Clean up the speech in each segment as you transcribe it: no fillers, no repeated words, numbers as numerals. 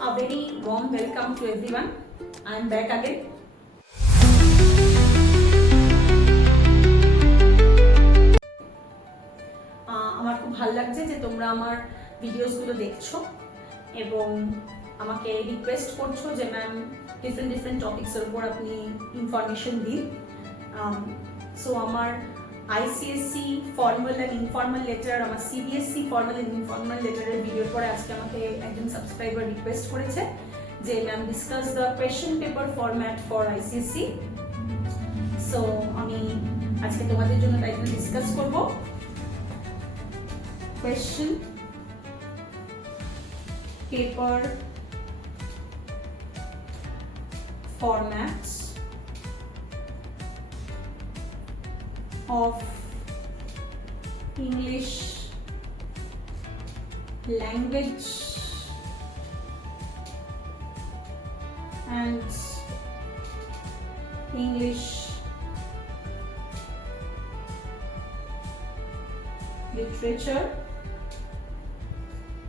A very warm welcome to everyone. I am back again. আমার খুব ভালো লাগছে যে তোমরা আমার ভিডিওসগুলো দেখছো এবং আমাকে রিকোয়েস্ট করছো যে ম্যাম ডিফারেন্ট টপিকসের উপর আপনি ইনফরমেশন দিন। সো আমার ICSE formal and informal letter, আমার CBSE ফর্মাল অ্যান্ড ইনফর্মাল লেটারের ভিডিওর পরে আজকে আমাকে একজন সাবস্ক্রাইবার রিকোয়েস্ট করেছে যে ma'am discuss the question paper format for ICSE। So আমি আজকে তোমাদের জন্য টাইটেল ডিসকাস করব question paper formats of English language and English literature,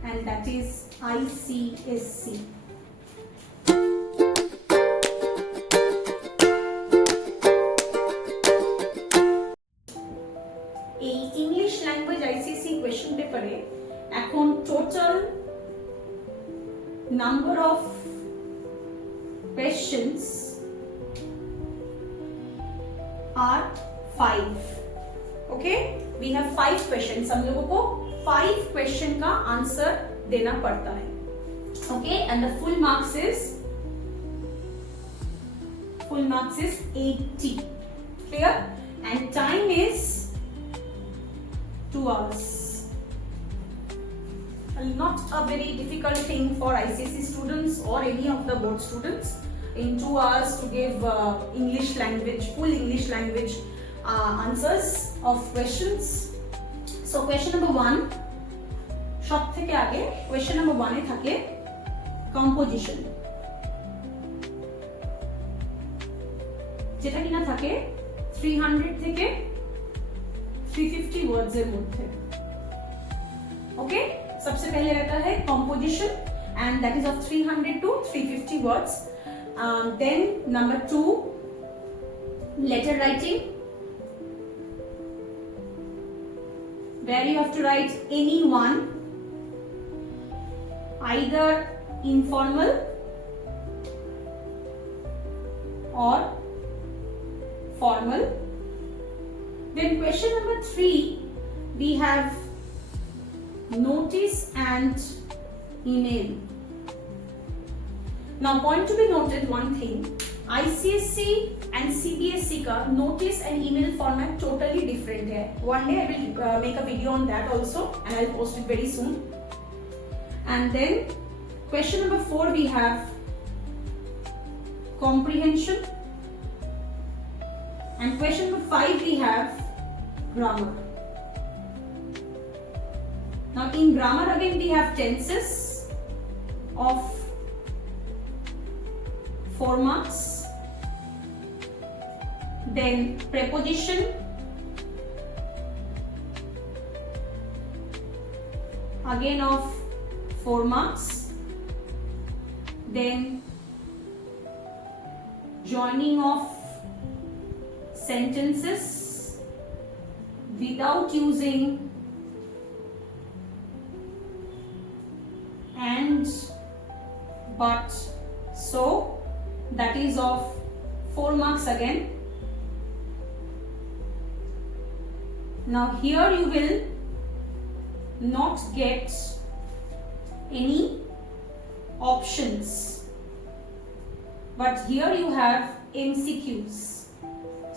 and that is ICSE. এই ইংলিশ ল্যাঙ্গুয়েজ ICSE কোয়েশ্চেন পেপারে এখন total number of questions are 5. Okay, we have 5 questions. हम लोगों को 5 question का आंसर देना पड़ता है. Okay, and the full marks is 80. Clear? And time is 2 hours. Not a very difficult thing for ICSE students or any of the board students in 2 hours to give English language, full English language answers of questions. So question number 1, সব থেকে আগে question number 1 এ থাকে composition, যেটা কিনা থাকে 300 থেকে 350 words এর মধ্যে। Okay, सबसे पहले रहता है composition and that is of 300 to 350 words. Then number 2, letter writing, where you have to write any one, either informal or formal. Then question number 3, we have notice and email. Now point to be noted one thing, ICSE and CBSE का notice and email format totally different है. One day I will make a video on that also and I will post it very soon. And then question number 4, we have comprehension, and question number 5 we have grammar. Now in grammar again we have tenses of 4 marks, then preposition, again of 4 marks, then joining of sentences without using and, but, so, that is of 4 marks again. Now here you will not get any options, but here you have MCQs,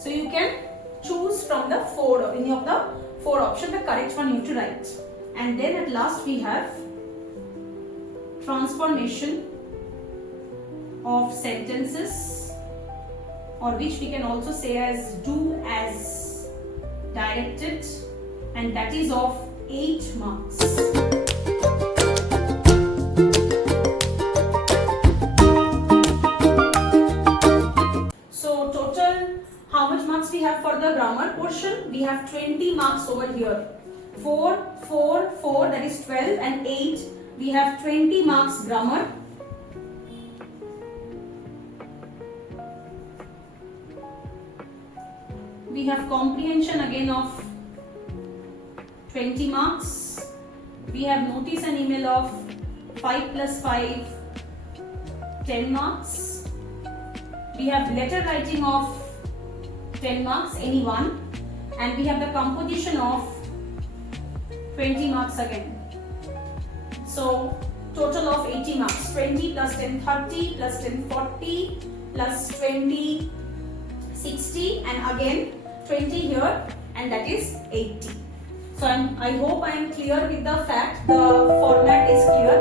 so you can choose from the any of the 4 options, the correct one you have to write. And then at last we have transformation of sentences, or which we can also say as do as directed, and that is of 8 marks. So total how much marks we have for the grammar portion? We have 20 marks over here. 4, 4, 4, that is 12, and 8, we have 20 marks grammar. We have comprehension again of 20 marks. We have notice and email of 5 plus 5, 10 marks. We have letter writing of 10 marks, any one. And we have the composition of 20 marks again. So total of 80 marks. 20 plus 10, 30 plus 10, 40 plus 20, 60, and again 20 here, and that is 80. So I hope I am clear with the fact, the format is clear.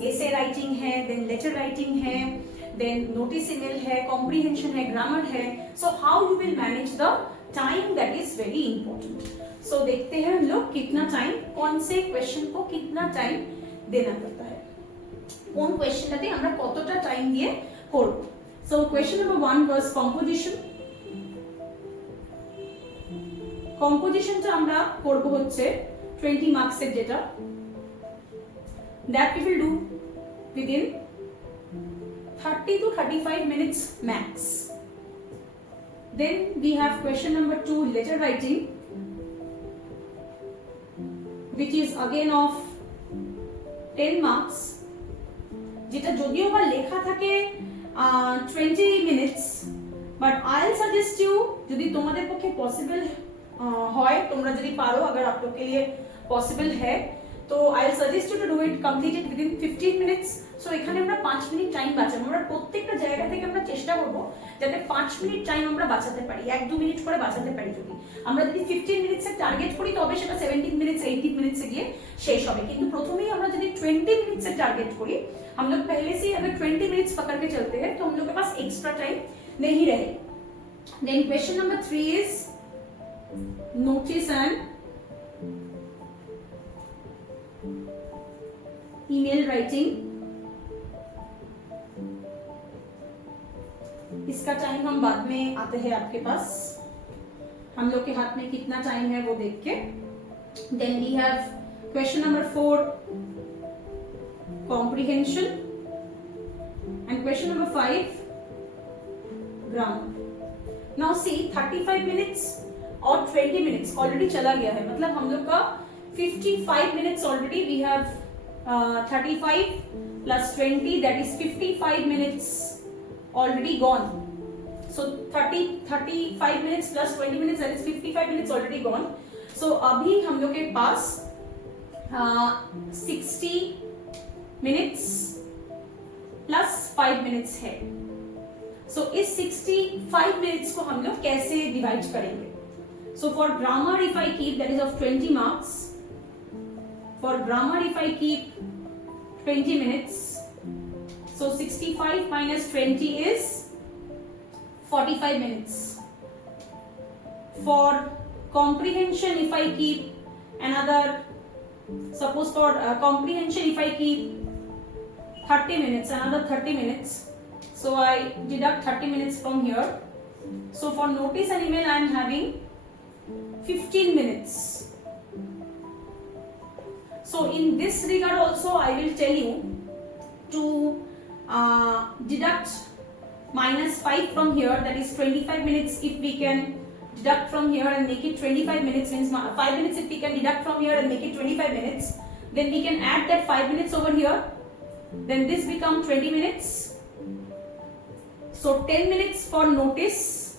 Essay writing है, then letter writing है, then notice email है, comprehension है, grammar है. So how you will manage the time, that is very important. So देखते हैं हम लोग कितना टाइम, कौन से क्वेश्चन को कितना टाइम देना पड़ता है, কোন কোয়েশ্চেনটাতে আমরা কতটা টাইম দিয়ে করব. So question number 1 was composition. Compositionটা আমরা করব হচ্ছে 20 marks এর যেটা, that we will do within 30 to 35 minutes max. Then we have question number 2, letter writing, which is again of 10 marks, যেটা যদিও বা লেখা থাকে 20 minutes, but I'll suggest you, যদি তোমাদের পক্ষে পসিবল হয়, তোমরা যদি পারো, अगर आप लोग के लिए पॉसिबल है, तो I'll suggest you to do it, complete it within 15 minutes. So এখানে আমরা 5 মিনিট টাইম বাঁচাবো. আমরা প্রত্যেকটা জায়গা থেকে আমরা চেষ্টা করব যাতে 5 মিনিট টাইম আমরা বাঁচাতে পারি, 1-2 মিনিট করে বাঁচাতে পারি. যদি আমরা 15 মিনিটস এর টার্গেট করি তবে সেটা 17 মিনিটস 18 মিনিটস এ গিয়ে শেষ হবে. কিন্তু প্রথমেই আমরা যদি 20 मिनट्स से टारगेट करी, हम लोग पहले से अगर 20 मिनट्स पकड़ के चलते हैं तो हम लोग के पास एक्स्ट्रा टाइम नहीं रहे. Then question number 3 is notice and email writing. इसका टाइम हम बाद में आते हैं आपके पास, हम लोग के हाथ में कितना टाइम है वो देख के. Then we have question number 4, comprehension, and question number 5, grammar. Now see, 35 minutes और 20 minutes already चला गया है, मतलब हम लोग का 55 minutes already. We have 35 plus 20, that is 55 minutes already gone. So 35 minutes plus 20 minutes, that is 55 minutes already gone. So अभी हम लोग के पास 60 minutes plus 5 minutes है. So इस 65 minutes को हम लोग कैसे डिवाइड करेंगे? So for grammar if I keep, that is of 20 marks. For grammar if I keep 20 minutes, so 65 minus 20 is 45 minutes. For comprehension if I keep another, suppose for comprehension if I keep 30 minutes, another 30 minutes, so I deduct 30 minutes from here. So for notice and email I am having 15 minutes. So in this regard also I will tell you to deduct minus 5 from here, that is 25 minutes. If we can deduct from here and make it 25 minutes, means 5 minutes if we can deduct from here and make it 25 minutes, then we can add that 5 minutes over here, then this becomes 20 minutes. So 10 minutes for notice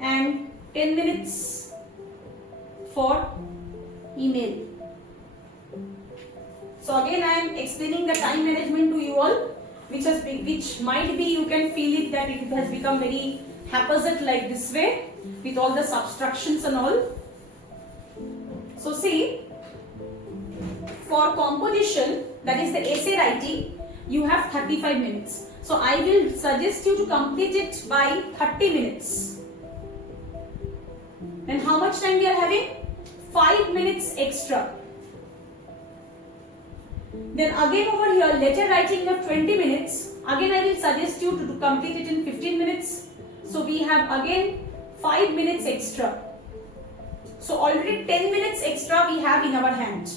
and 10 minutes for email. So again I am explaining the time management to you all, which might be you can feel it that it has become very haphazard like this way with all the subtractions and all. So see, for composition, that is the essay writing, you have 35 minutes. So I will suggest you to complete it by 30 minutes. Then how much time we are having? 5 minutes extra. Then again over here, letter writing you have 20 minutes. Again I will suggest you to complete it in 15 minutes. So we have again 5 minutes extra. So already 10 minutes extra we have in our hand.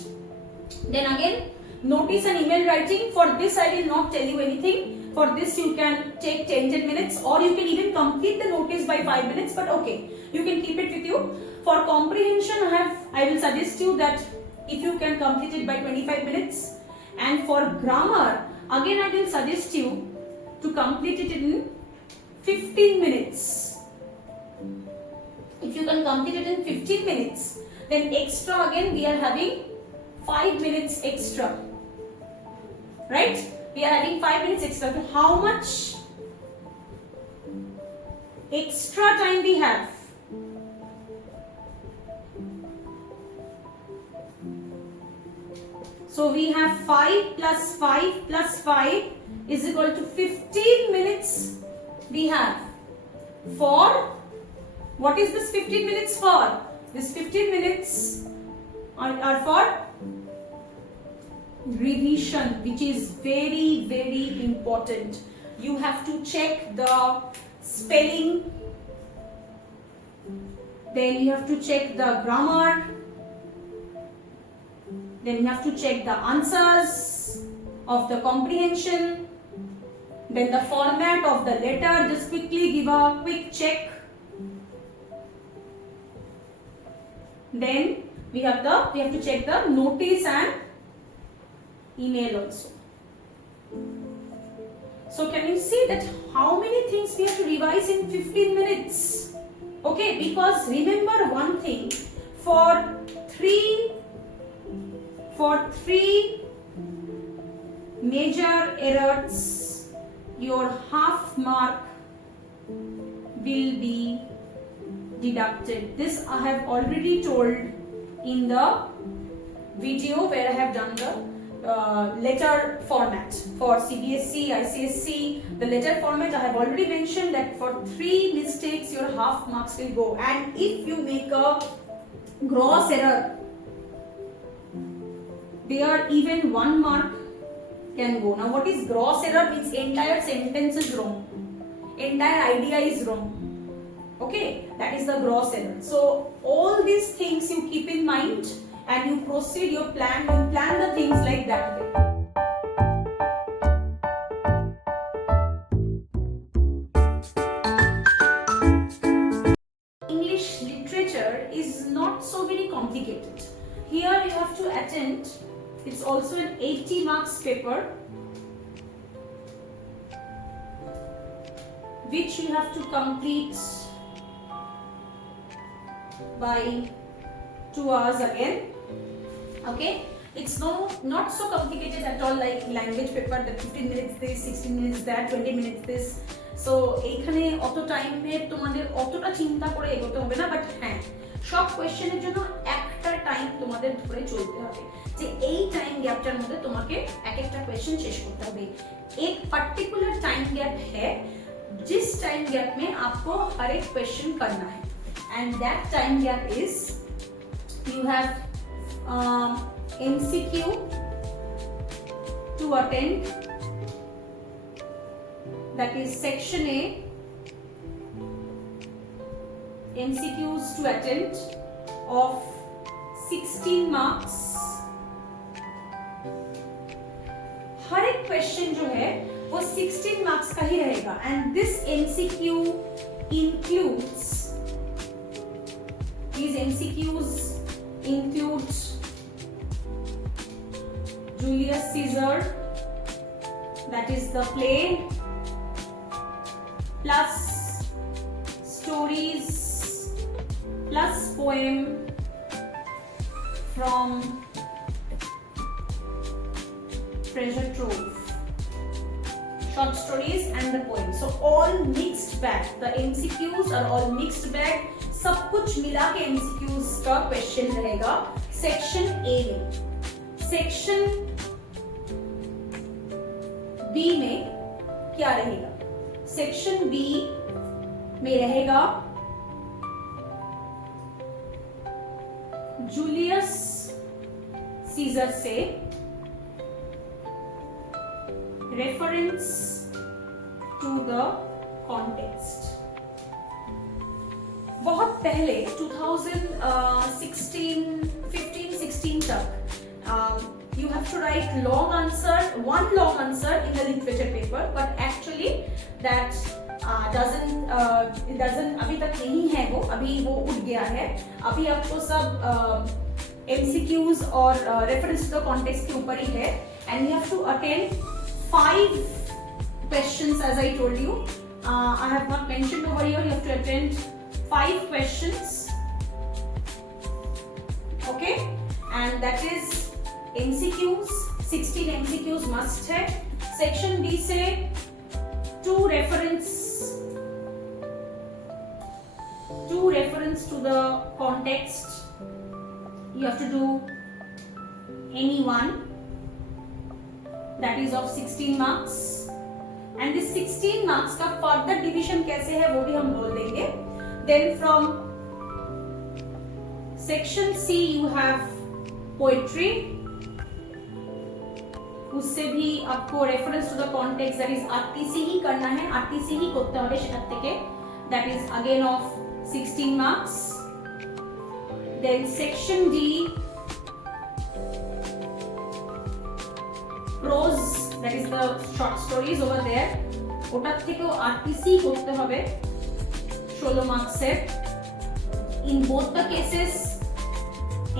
Then again Notice and email writing, for this I will not tell you anything. For this you can take 10 minutes, or you can even complete the notice by 5 minutes, but okay, you can keep it with you. For comprehension I will suggest you that if you can complete it by 25 minutes, and for grammar again I will suggest you to complete it in 15 minutes. If you can complete it in 15 minutes, then extra again we are having 5 minutes extra, right? We are having 5 minutes extra. So how much extra time we have? So we have 5 plus 5 plus 5 is equal to 15 minutes we have for, what is this 15 minutes for? This 15 minutes are for revision, which is very, very important. You have to check the spelling, then you have to check the grammar, then you have to check the answers of the comprehension, then the format of the letter. Just quickly give a quick check. Then we have to check the notice and email also. So can you see that how many things we have to revise in 15 minutes? Okay, because remember one thing, for three major errors your half mark will be deducted. This I have already told in the video where I have done the letter format for CBSE, ICSE. The letter format I have already mentioned that for 3 mistakes your half marks will go, and if you make a gross error, there even 1 mark can go. Now what is gross error? Means entire sentence is wrong, entire idea is wrong. Okay, that is the gross error. So all these things you keep in mind and you proceed, you plan the things like that way. English literature is not so very complicated. Here you have to attend, it's also an 80 marks paper, which you have to complete by 2 hours again. Okay, it's not so complicated at all like language paper that 15 minutes this, 16 minutes that, 20 minutes this. So এইখানে অত টাইমে তোমাদের অতটা চিন্তা করে এগোতে হবে না, বাট হ্যাঁ সব কোয়েশ্চেনের জন্য একটা টাইম তোমাদের ধরে চলতে হবে, যে এই টাইম গ্যাপটার মধ্যে তোমাকে এক একটা কোয়েশ্চেন শেষ করতে হবে। एक पर्टिकुलर टाइम गैप है जिस टाइम गैप में आपको हर एक क्वेश्चन करना है, and that time gap is you have MCQ to attend, that is section A, MCQs to attend of 16 marks. हर एक क्वेश्चन जो है वो 16 मार्क्स का ही रहेगा, and this MCQ includes, these MCQs include Julius Caesar, that is the play, plus stories plus poem from Treasure Trove, short stories and the poem. So all mixed bag, the MCQs are all mixed bag, सब कुछ मिला के MCQs का question रहेगा section A में। Section B में क्या रहेगा? सेक्शन B में रहेगा जूलियस सीजर से रेफरेंस टू द कॉन्टेक्स्ट। बहुत पहले 2016, 15, 16 तक you have have to write long answer, one long answer in the literature paper, but actually that doesn't अभी तक नहीं है वो, अभी वो उठ गया है। अभी आपको सब MCQs और reference to the context के ऊपर ही है, and you have to attend 5 questions as I told you. I have not mentioned over here. You have to attend 5 questions. Okay, and that is MCQs, 16 MCQs must है। Section D से 2 reference to the context. You have to do any one, that is of 16 marks, and this 16 marks का further division कैसे है वो भी हम बोल देंगे। Then from section C you have poetry, उससे भी आपको reference to the context, that is RTC ही करना है, RTC ही করতে হবে সেটার থেকে, that is again of 16 marks। Then section D prose, that is the short stories over there, ওটার থেকেও RTC করতে হবে 16 marks এর। In both the cases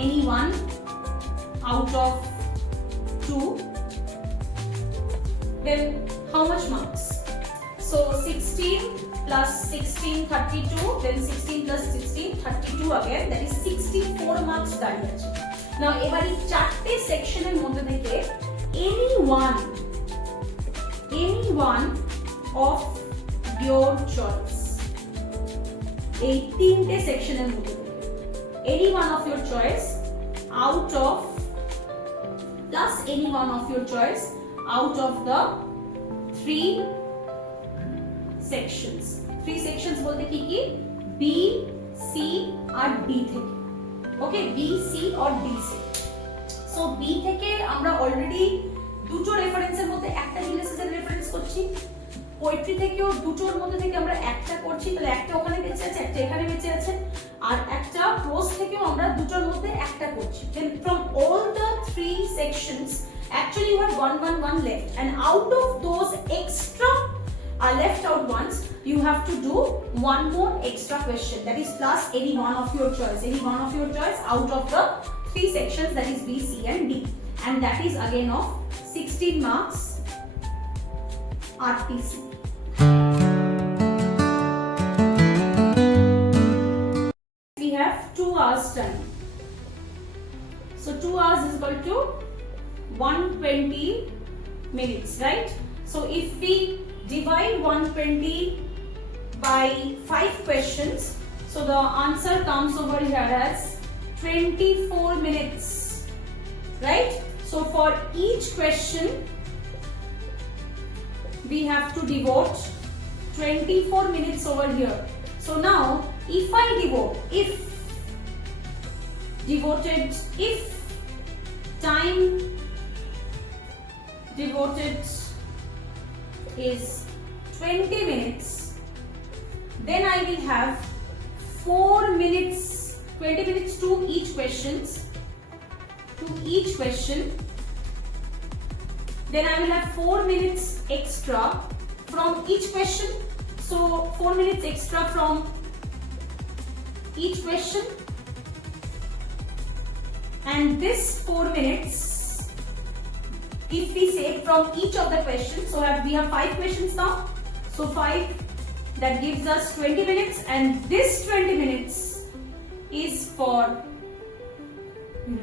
any one out of 2. Then how much marks? So 16 plus 16 32, then 16 plus 16 32 again, that is 64 marks দাঁড়িয়ে আছে। Now এবারে চারটে সেকশনের মধ্যে থেকে any one of your choice, এই তিনটে সেকশনের মধ্যে থেকে any one of your choice out of, plus any one of your choice out of the 3 sections. 3 sections বলতে কি কি? B, C আর D থেকে। ওকে, B, C আর D से। So B থেকে আমরা অলরেডি দুটো রেফারেন্সের মধ্যে একটা ইংলিশের রেফারেন্স করছি, পোয়েট্রি থেকেও দুটোর মধ্যে থেকে আমরা একটা করছি, তাহলে একটা ওখানে বেঁচে আছে, একটা এখানে বেঁচে আছে, আর একটা প্রোজ থেকেও আমরা দুটোর মধ্যে একটা করছি। Then from all the 3 sections actually you have one left, and out of those extra left out ones you have to do one more extra question, that is plus any one of your choice, out of the 3 sections, that is B, C and D, and that is again of 16 marks RTC. We have 2 hours time, so 2 hours is equal to 120 minutes, right? So if we divide 120 by 5 questions, so the answer comes over here as 24 minutes, right? So for each question we have to devote 24 minutes over here. So now if time devoted is 20 minutes, then I will have 4 minutes, 20 minutes to each question, then I will have 4 minutes extra from each question, so 4 minutes extra from each question, and this 4 minutes if we say from each of the questions, so we have 5 questions now, so 5, that gives us 20 minutes, and this 20 minutes is for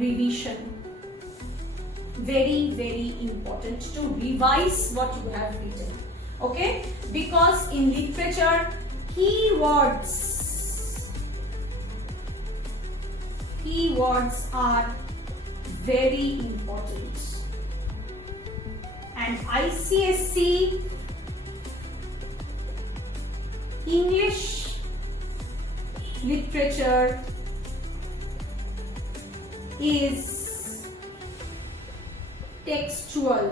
revision. Very important to revise what you have written, okay? Because in literature keywords are very important, and ICSE English literature is textual.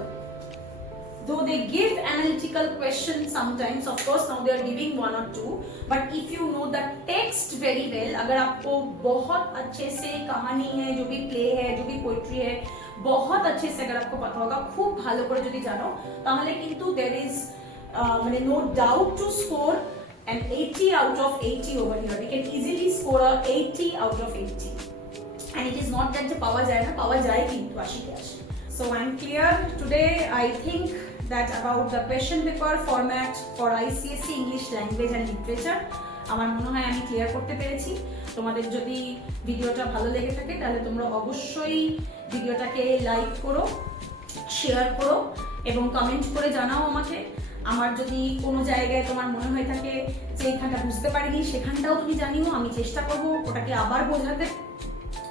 Though they give analytical questions sometimes, of course now they are giving 1 or 2, but if you know the text very well, अगर आपको बहुत अच्छे से कहानी है, जो भी play है, जो भी poetry है, बहुत अच्छे से अगर आपको पता होगा, খুব ভালো করে যদি জানো, তাহলে কিন্তু there is মানে no doubt to score an 80 out of 80 over here. We can easily score a 80 out of 80. And it is not that যে পাওয়া যায় না, পাওয়া যায় কিন্তু 80 তে 80. So I'm clear today. I think that about the question paper format for ICSE English Language and Literature আমার মনে হয় আমি ক্লিয়ার করতে পেরেছি। তোমাদের যদি ভিডিওটা ভালো লেগে থাকে তাহলে তোমরা অবশ্যই ভিডিওটাকে লাইক করো, শেয়ার করো এবং কমেন্ট করে জানাও আমাকে। আমার যদি কোনো জায়গায় তোমার মনে হয়ে থাকে যে এইখানটা বুঝতে পারিনি, সেখানটাও তুমি জানিও, আমি চেষ্টা করবো ওটাকে আবার বোঝাতে।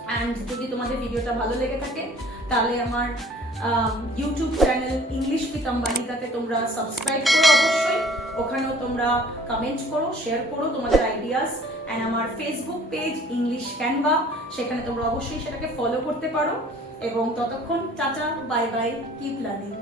অ্যান্ড যদি তোমাদের ভিডিওটা ভালো লেগে থাকে তাহলে আমার ইউটিউব চ্যানেল ইংলিশ উইথ অম্বানিকাতে তোমরা সাবস্ক্রাইব করো অবশ্যই, ওখানেও তোমরা কমেন্ট করো, শেয়ার করো তোমাদের আইডিয়াস। অ্যান্ড আমার ফেসবুক পেজ ইংলিশ ক্যানভা, সেখানে তোমরা অবশ্যই সেটাকে ফলো করতে পারো। এবং ততক্ষণ tata, bye bye, keep learning.